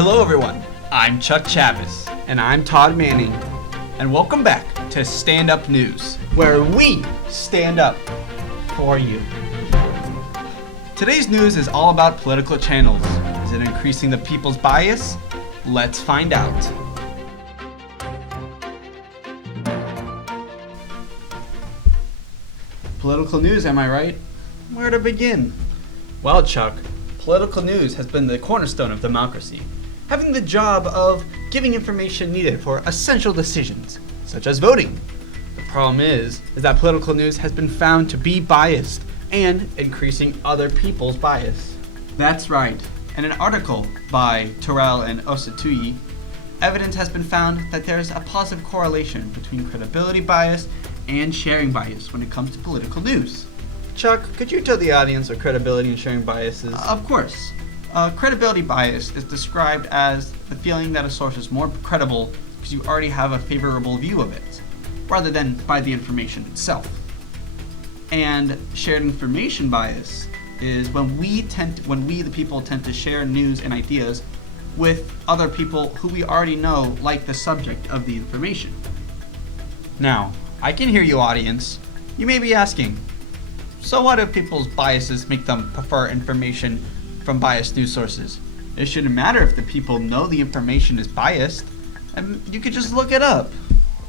Hello everyone, I'm Chuck Chavez. And I'm Todd Manning, And welcome back to Stand Up News. where we stand up for you. Today's news is all about political channels. Is it increasing the people's bias? Let's find out. Political news, am I right? Where to begin? Well, Chuck, political news has been the cornerstone of democracy, having the job of giving information needed for essential decisions, such as voting. The problem is that political news has been found to be biased and increasing other people's bias. That's right. In an article by Terrell and Osatuyi, evidence has been found that there's a positive correlation between credibility bias and sharing bias when it comes to political news. Chuck, could you tell the audience what credibility and sharing bias is? Of course. Credibility bias is described as the feeling that a source is more credible because you already have a favorable view of it, rather than by the information itself. And shared information bias is when we the people tend to share news and ideas with other people who we already know like the subject of the information. Now, I can hear you, audience. You may be asking, so what if people's biases make them prefer information from biased news sources? It shouldn't matter if the people know the information is biased, and you could just look it up.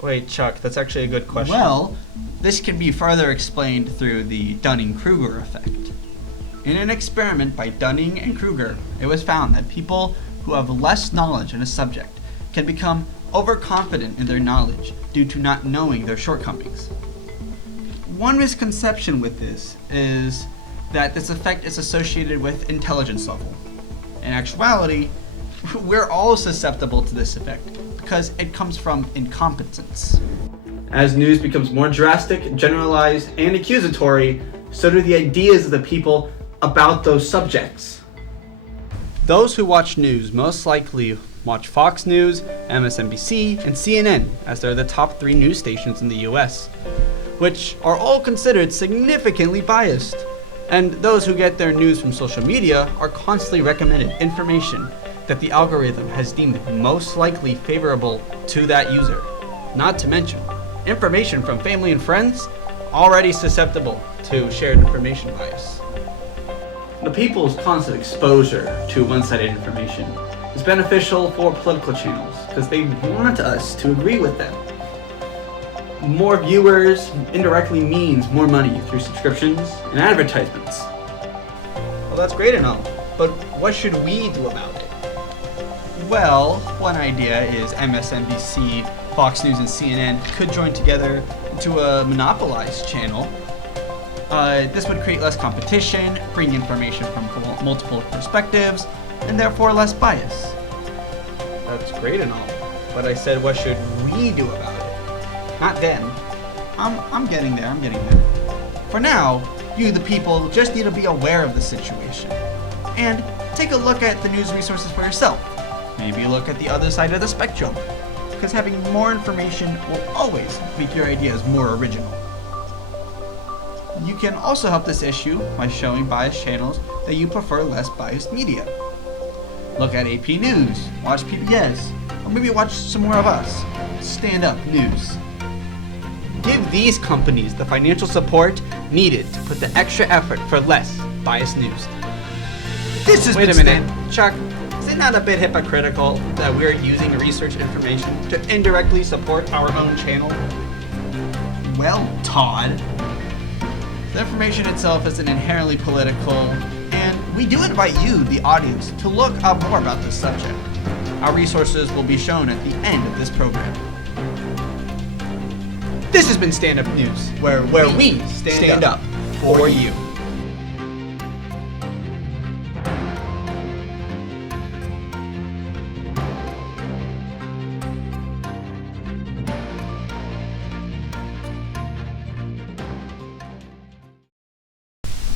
Wait, Chuck, that's actually a good question. Well, this can be further explained through the Dunning-Kruger effect. In an experiment by Dunning and Kruger, it was found that people who have less knowledge in a subject can become overconfident in their knowledge due to not knowing their shortcomings. One misconception with this is that this effect is associated with intelligence level. In actuality, we're all susceptible to this effect because it comes from incompetence. As news becomes more drastic, generalized, and accusatory, so do the ideas of the people about those subjects. Those who watch news most likely watch Fox News, MSNBC, and CNN, as they're the top 3 news stations in the US, which are all considered significantly biased. And those who get their news from social media are constantly recommended information that the algorithm has deemed most likely favorable to that user. Not to mention, information from family and friends already susceptible to shared information bias. The people's constant exposure to one-sided information is beneficial for political channels because they want us to agree with them. More viewers indirectly means more money through subscriptions and advertisements. Well, that's great and all, but what should we do about it? Well, one idea is MSNBC, Fox News, and CNN could join together into a monopolized channel. This would create less competition, bring information from multiple perspectives, and therefore less bias. That's great and all, but I said what should we do about it? Not then. I'm getting there. For now, you, the people, just need to be aware of the situation. And take a look at the news resources for yourself. Maybe look at the other side of the spectrum. Because having more information will always make your ideas more original. You can also help this issue by showing biased channels that you prefer less biased media. Look at AP News, watch PBS, or maybe watch some more of us. Stand Up News. Give these companies the financial support needed to put the extra effort for less biased news. This is Wait a minute, Chuck, is it not a bit hypocritical that we're using research information to indirectly support our own channel? Well, Todd, the information itself isn't inherently political, and we do invite you, the audience, to look up more about this subject. Our resources will be shown at the end of this program. This has been Stand Up News, where we stand up for you.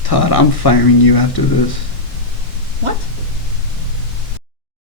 Todd, I'm firing you after this.